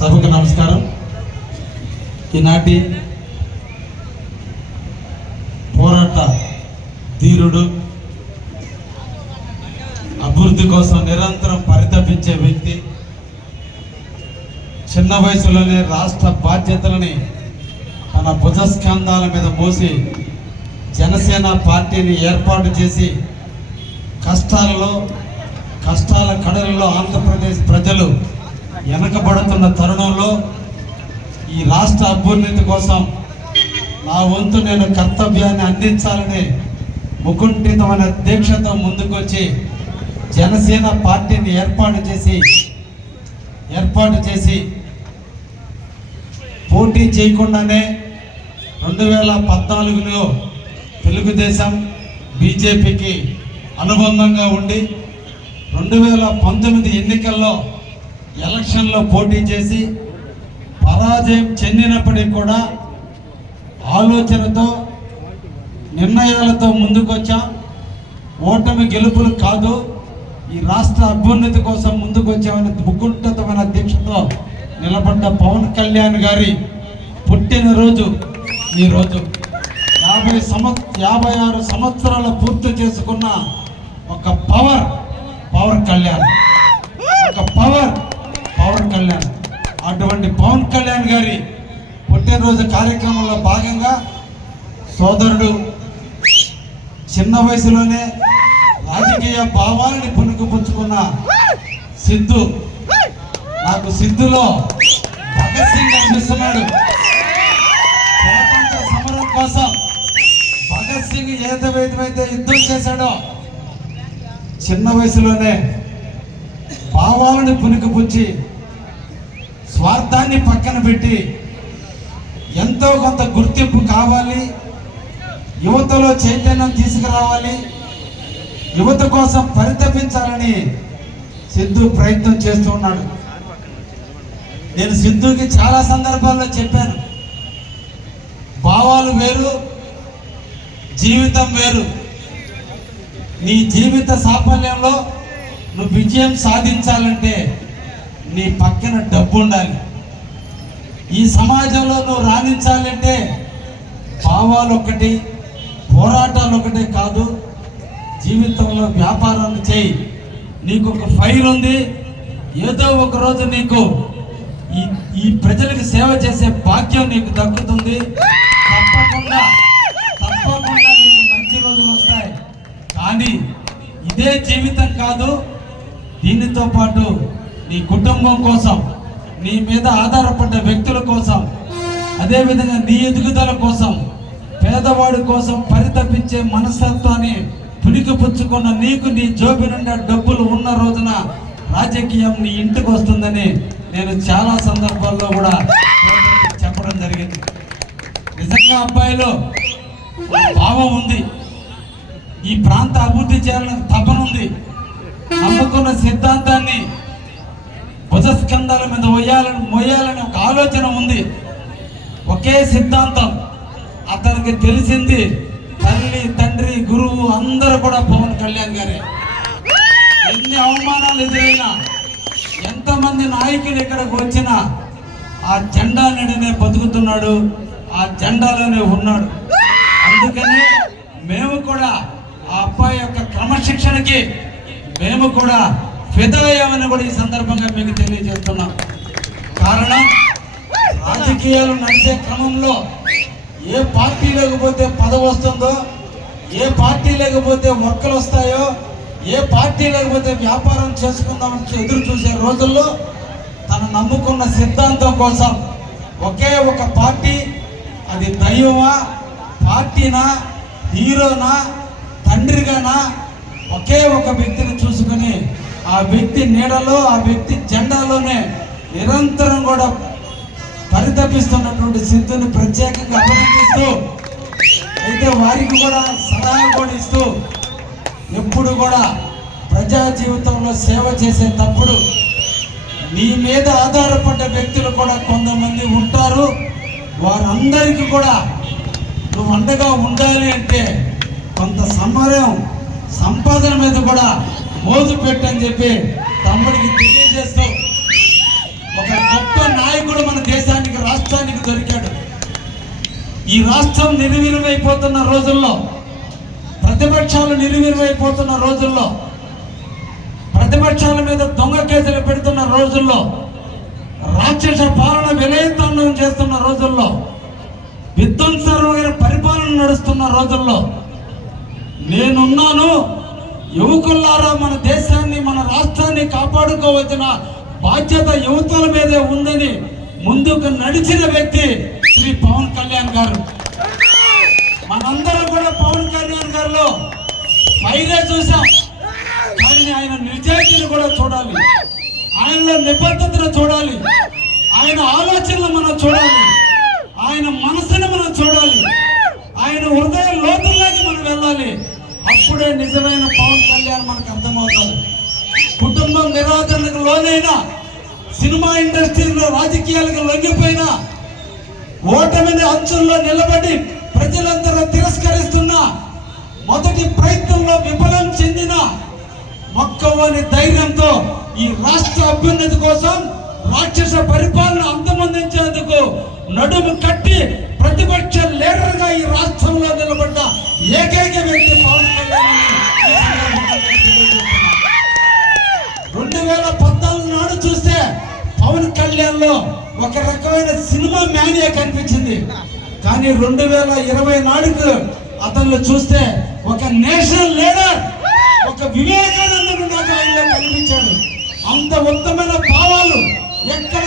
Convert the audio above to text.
సభకు నమస్కారం. ఈనాటి పోరాట ధీరుడు అభివృద్ధి కోసం నిరంతరం పరితపించే వ్యక్తి చిన్న వయసులోనే రాష్ట్ర బాధ్యతలని తన భుజస్కంధాల మీద మోసి జనసేన పార్టీని ఏర్పాటు చేసి కష్టాలలో కష్టాల కడలలో ఆంధ్రప్రదేశ్ ప్రజలు వెనకబడుతున్న తరుణంలో ఈ రాష్ట్ర అభ్యున్నతి కోసం నా వంతు నేను కర్తవ్యాన్ని అందించాలని ముకుంఠితమైన దీక్షతో ముందుకొచ్చి జనసేన పార్టీని ఏర్పాటు చేసి ఏర్పాటు చేసి పోటీ చేయకుండానే రెండు వేల పద్నాలుగులో తెలుగుదేశం బీజేపీకి అనుబంధంగా ఉండి రెండు వేల పంతొమ్మిది ఎన్నికల్లో ఎలక్షన్లో పోటీ చేసి పరాజయం చెందినప్పటికీ కూడా ఆలోచనతో నిర్ణయాలతో ముందుకొచ్చాం? ఓటమి గెలుపులు కాదు ఈ రాష్ట్ర అభ్యున్నతి కోసం ముందుకొచ్చామని ముకుంఠితమైన దీక్షతో నిలబడ్డ పవన్ కళ్యాణ్ గారి పుట్టినరోజు ఈ రోజు. యాభై సంవత్ యాభై ఆరు సంవత్సరాలు పూర్తి చేసుకున్న ఒక పవర్ పవన్ కళ్యాణ్. ఒక పవర్. పవన్ కళ్యాణ్. అటువంటి పవన్ కళ్యాణ్ గారి పుట్టినరోజు కార్యక్రమంలో భాగంగా సోదరుడు చిన్న వయసులోనే రాజకీయ భావాలని పుణుకుపుచ్చుకున్న సిద్ధు. నాకు సిద్ధులో భగత్ సింగ్ అనిపిస్తున్నాడు. స్వాతంత్ర సమరం కోసం భగత్ సింగ్ ఏదైతే యుద్ధం చేశాడో చిన్న వయసులోనే భావాలను పుణుకుపుచ్చి స్వార్థాన్ని పక్కన పెట్టి ఎంతో కొంత గుర్తింపు కావాలి. యువతలో చైతన్యం తీసుకురావాలి. యువత కోసం పరితపించాలని సిద్ధు ప్రయత్నం చేస్తూ ఉన్నాడు. నేను సిద్ధుకి చాలా సందర్భాల్లో చెప్పాను. భావాలు వేరు జీవితం వేరు. నీ జీవిత సాఫల్యంలో నువ్వు విజయం సాధించాలంటే నీ పక్కన డబ్బు ఉండాలి ఈ సమాజంలో నువ్వు రాణించాలంటే భావాలు ఒకటి పోరాటాలు ఒకటే కాదు జీవితంలో వ్యాపారాలు చేయి. నీకు ఒక ఫైల్ ఉంది. ఏదో ఒక రోజు నీకు ఈ ఈ ప్రజలకు సేవ చేసే భాగ్యం నీకు దక్కుతుంది. తప్పకుండా తప్పకుండా నీకు మంచి రోజులు వస్తాయి. కానీ ఇదే జీవితం కాదు దీనితో పాటు నీ కుటుంబం కోసం నీ మీద ఆధారపడ్డ వ్యక్తుల కోసం అదేవిధంగా నీ ఎదుగుదల కోసం పేదవాడి కోసం పరితపించే మనస్తత్వాన్ని పుణికిపుచ్చుకున్న నీకు నీ జోబి నుండి డబ్బులు ఉన్న రోజున రాజకీయం నీ ఇంటికి వస్తుందని నేను చాలా సందర్భాల్లో కూడా చెప్పడం జరిగింది. నిజంగా అబ్బాయిలో భావం ఉంది. ఈ ప్రాంత అభివృద్ధి చేయాలని తపనుంది నమ్ముకున్న సిద్ధాంతాన్ని భుజస్కంధాల మీద మొయ్యాలని మొయ్యాలని ఒక ఆలోచన ఉంది. ఒకే సిద్ధాంతం. అతనికి తెలిసింది తల్లి తండ్రి గురువు అందరూ కూడా పవన్ కళ్యాణ్ గారే. ఎన్ని అవమానాలు ఎదురైనా ఎంతమంది నాయకులు ఇక్కడికి వచ్చినా ఆ జెండా నడినే బతుకుతున్నాడు ఆ జెండాలోనే ఉన్నాడు. అందుకనే మేము కూడా ఆ అబ్బాయి యొక్క క్రమశిక్షణకి మేము కూడా ఫిదా కూడా ఈ సందర్భంగా మీకు తెలియజేస్తున్నాం. కారణం రాజకీయాలు నడిచే క్రమంలో ఏ పార్టీ లేకపోతే పదవి వస్తుందో ఏ పార్టీ లేకపోతే మొక్కలు వస్తాయో ఏ పార్టీ లేకపోతే వ్యాపారం చేసుకుందామని ఎదురు చూసే రోజుల్లో తను నమ్ముకున్న సిద్ధాంతం కోసం ఒకే ఒక పార్టీ అది దైవమా పార్టీనా హీరోనా తండ్రిగానా ఒకే ఒక వ్యక్తిని చూసి ఆ వ్యక్తి నీడలో ఆ వ్యక్తి జెండాలోనే నిరంతరం కూడా పరితపిస్తున్నటువంటి సిద్ధుని ప్రత్యేకంగా అభినందిస్తూ అయితే వారికి కూడా సలహా కూడా ఇస్తూ ఎప్పుడు కూడా ప్రజా జీవితంలో సేవ చేసే తప్పుడు మీ మీద ఆధారపడ్డ వ్యక్తులు కూడా కొంతమంది ఉంటారు. వారందరికీ కూడా నువ్వు అండగా ఉండాలి అంటే కొంత సమరం సంపాదన మీద కూడా మోజు పెట్టని చెప్పి తమ్ముడికి తెలియజేస్తూ ఒక గొప్ప నాయకుడు మన దేశానికి రాష్ట్రానికి దొరికాడు. ఈ రాష్ట్రం నిర్వీర్యమైపోతున్న రోజుల్లో ప్రతిపక్షాలు నిర్వీర్యమైపోతున్న రోజుల్లో ప్రతిపక్షాల మీద దొంగ కేసులు పెడుతున్న రోజుల్లో రాక్షస పాలన విలయతండం చేస్తున్న రోజుల్లో విధ్వంసరమైన పరిపాలన నడుస్తున్న రోజుల్లో నేనున్నాను యువకులారా మన దేశాన్ని మన రాష్ట్రాన్ని కాపాడుకోవచ్చిన బాధ్యత యువతల మీదే ఉందని ముందుకు నడిచిన వ్యక్తి శ్రీ పవన్ కళ్యాణ్ గారు. మనందరం కూడా పవన్ కళ్యాణ్ గారిలో పైరే చూసాం కానీ ఆయన నిజాయితీని కూడా చూడాలి. ఆయనలో నిబద్ధతను చూడాలి. లొంగిపోయినా సినిమా ఇండస్ట్రీలో రాజకీయాలకు లొంగిపోయినా ఓటమిని అంచుల్లో నిలబడి ప్రజలందరూ తిరస్కరిస్తున్న మొదటి ప్రయత్నంలో విఫలం చెందిన మొక్కవని ధైర్యంతో ఈ రాష్ట్ర అభ్యున్నతి కోసం రాక్షస పరిపాలన అంతమొందించేందుకు నడుము కట్టి ప్రతిపక్ష లీడర్గా ఈ రాష్ట్రంలో నిలబడ్డ ఏకైక వ్యక్తి పవన్ కళ్యాణ్. ఒక రకమైన సినిమా మ్యానియా కనిపించింది. కానీ రెండు వేల ఇరవై నాడుకు అతను చూస్తే ఒక నేషనల్ లీడర్ ఒక వివేకానందుడు నాకు ఆయనలో కనిపించాడు. అంత ఉత్తమైన భావాలు ఎక్కడ